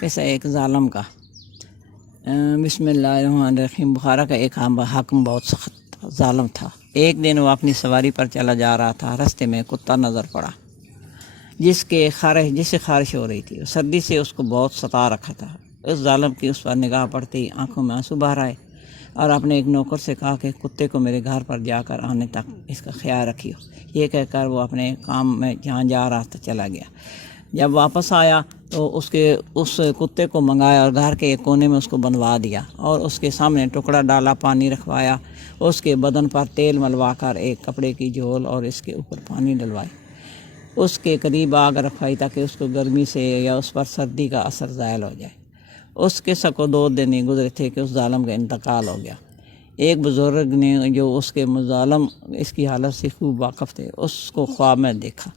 قصہ ایک ظالم کا۔ بسم اللہ الرحمن الرحیم۔ بخارا کا ایک حاکم بہت سخت ظالم تھا۔ ایک دن وہ اپنی سواری پر چلا جا رہا تھا، راستے میں کتا نظر پڑا جس سے خارش ہو رہی تھی۔ سردی سے اس کو بہت ستا رکھا تھا۔ اس ظالم کی اس پر نگاہ پڑتے ہی آنکھوں میں آنسو باہر آئے اور اپنے ایک نوکر سے کہا کہ کتے کو میرے گھر پر جا کر آنے تک اس کا خیال رکھیو۔ یہ کہہ کر وہ اپنے کام میں جہاں جا رہا تھا چلا گیا۔ جب واپس آیا تو اس کتے کو منگایا اور گھر کے ایک کونے میں اس کو بندھوا دیا اور اس کے سامنے ٹکڑا ڈالا، پانی رکھوایا، اس کے بدن پر تیل ملوا کر ایک کپڑے کی جھول اور اس کے اوپر پانی ڈلوائی، اس کے قریب آگ رکھوائی تاکہ اس کو گرمی سے یا اس پر سردی کا اثر زائل ہو جائے۔ اس قصہ کو 2 دن ہی گزرے تھے کہ اس ظالم کا انتقال ہو گیا۔ ایک بزرگ نے جو اس کے ظالم اس کی حالت سے خوب واقف تھے، اس کو خواب میں دیکھا۔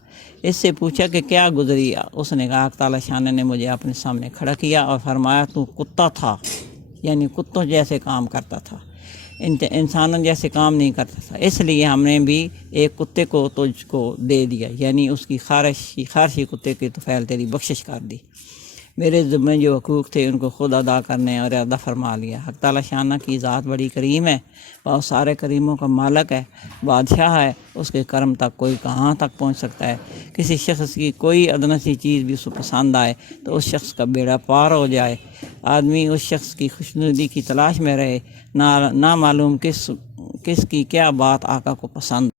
اس سے پوچھا کہ کیا گزری؟ اس نے کہا کہ تعالیٰ شان نے مجھے اپنے سامنے کھڑا کیا اور فرمایا تو کتا تھا، یعنی کتوں جیسے کام کرتا تھا، انسانوں جیسے کام نہیں کرتا تھا، اس لیے ہم نے بھی ایک کتے کو تجھ کو دے دیا، یعنی اس کی خارشی کتے کی طفیل تیری بخشش کر دی۔ میرے ذمہ جو حقوق تھے ان کو خود ادا کرنے اور ادا فرما لیا۔ حق تعالیٰ شانہ کی ذات بڑی کریم ہے، وہ سارے کریموں کا مالک ہے، بادشاہ ہے، اس کے کرم تک کوئی کہاں تک پہنچ سکتا ہے۔ کسی شخص کی کوئی ادنی سی چیز بھی اس کو پسند آئے تو اس شخص کا بیڑا پار ہو جائے۔ آدمی اس شخص کی خوشنودی کی تلاش میں رہے، نہ معلوم کس کی کیا بات آقا کو پسند